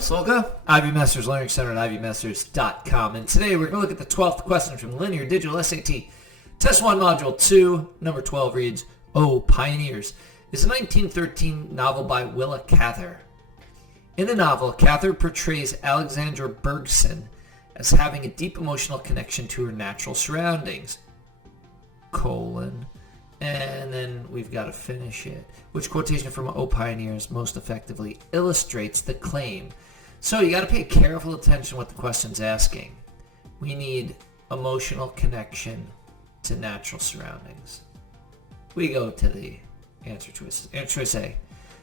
Solga, Ivy Masters Learning Center at ivymasters.com. And today we're going to look at the 12th question from Linear Digital SAT. Test 1, Module 2, number 12 reads, Oh, Pioneers, is a 1913 novel by Willa Cather. In the novel, Cather portrays Alexandra Bergson as having a deep emotional connection to her natural surroundings, and then we've got to finish it. Which quotation from Oh Pioneers most effectively illustrates the claim? So you got to pay careful attention to what the question's asking. We need emotional connection to natural surroundings. We go to the answer choices. Answer choice A.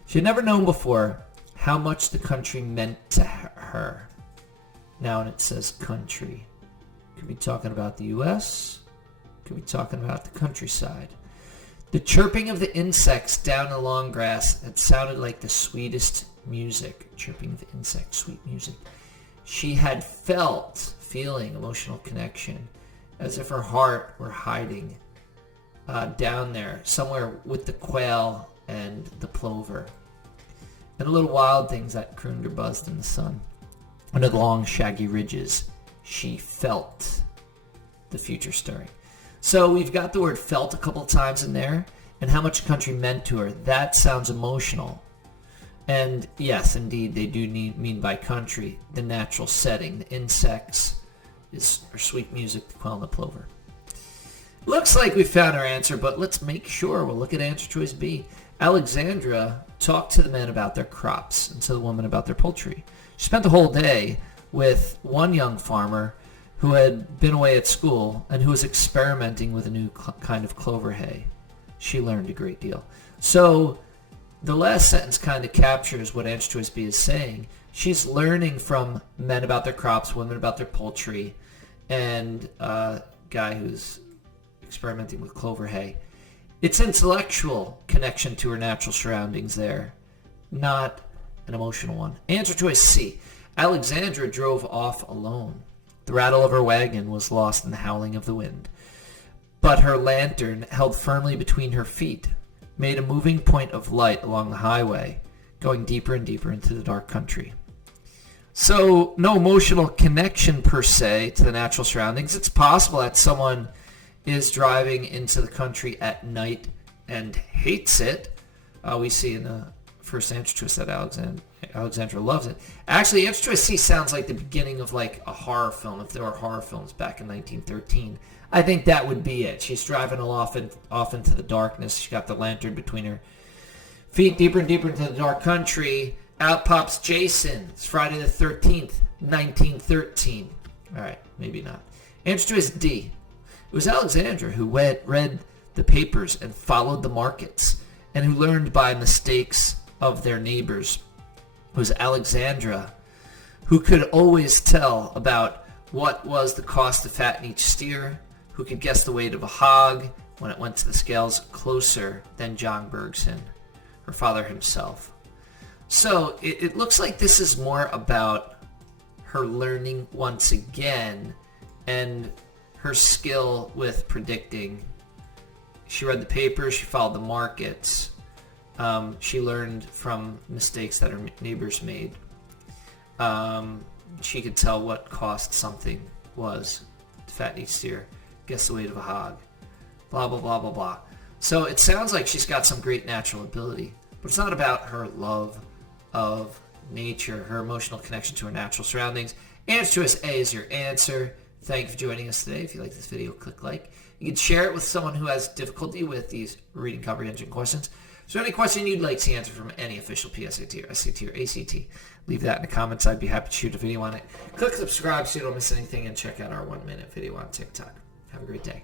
She had never known before how much the country meant to her. Now, when it says country, could be talking about the U.S., could be talking about the countryside. The chirping of the insects down the long grass had sounded like the sweetest music. Chirping of the insects, sweet music. She had feeling emotional connection, as if her heart were hiding down there, somewhere with the quail and the plover. And the little wild things that crooned or buzzed in the sun. Under the long, shaggy ridges, she felt the future stirring. So we've got the word felt a couple of times in there, and how much the country meant to her. That sounds emotional. And yes, indeed, they do mean by country the natural setting. The insects or sweet music, the quail and the plover. Looks like we found our answer, but let's make sure. We'll look at answer choice B. Alexandra talked to the men about their crops and to the women about their poultry. She spent the whole day with one young farmer who had been away at school and who was experimenting with a new kind of clover hay. She learned a great deal. So the last sentence kind of captures what answer choice B is saying. She's learning from men about their crops, women about their poultry, and a guy who's experimenting with clover hay. It's intellectual connection to her natural surroundings there, not an emotional one. Answer choice C. Alexandra drove off alone. The rattle of her wagon was lost in the howling of the wind. But her lantern, held firmly between her feet, made a moving point of light along the highway, going deeper and deeper into the dark country. So, no emotional connection per se to the natural surroundings. It's possible that someone is driving into the country at night and hates it. We see in the first answer choice that Alexandra loves it. Actually, answer choice C sounds like the beginning of like a horror film. If there were horror films back in 1913, I think that would be it. She's driving off into the darkness. She got the lantern between her feet, deeper and deeper into the dark country. Out pops Jason. It's Friday the 13th, 1913. All right, maybe not. Answer choice D. It was Alexandra who read the papers and followed the markets, and who learned by mistakes of their neighbors. It was Alexandra who could always tell about what was the cost to fatten each steer, who could guess the weight of a hog when it went to the scales closer than John Bergson, her father himself. So it looks like this is more about her learning once again and her skill with predicting. She read the papers, she followed the markets. She learned from mistakes that her neighbors made. She could tell what cost something was to fatten each steer, guess the weight of a hog, blah, blah, blah, blah, blah. So it sounds like she's got some great natural ability, but it's not about her love of nature, her emotional connection to her natural surroundings. Answer choice A is your answer. Thank you for joining us today. If you like this video, click like. You can share it with someone who has difficulty with these reading comprehension questions. Is there any question you'd like to answer from any official PSAT or SAT or ACT? Leave that in the comments. I'd be happy to shoot a video on it. Click subscribe so you don't miss anything, and check out our 1-minute video on TikTok. Have a great day.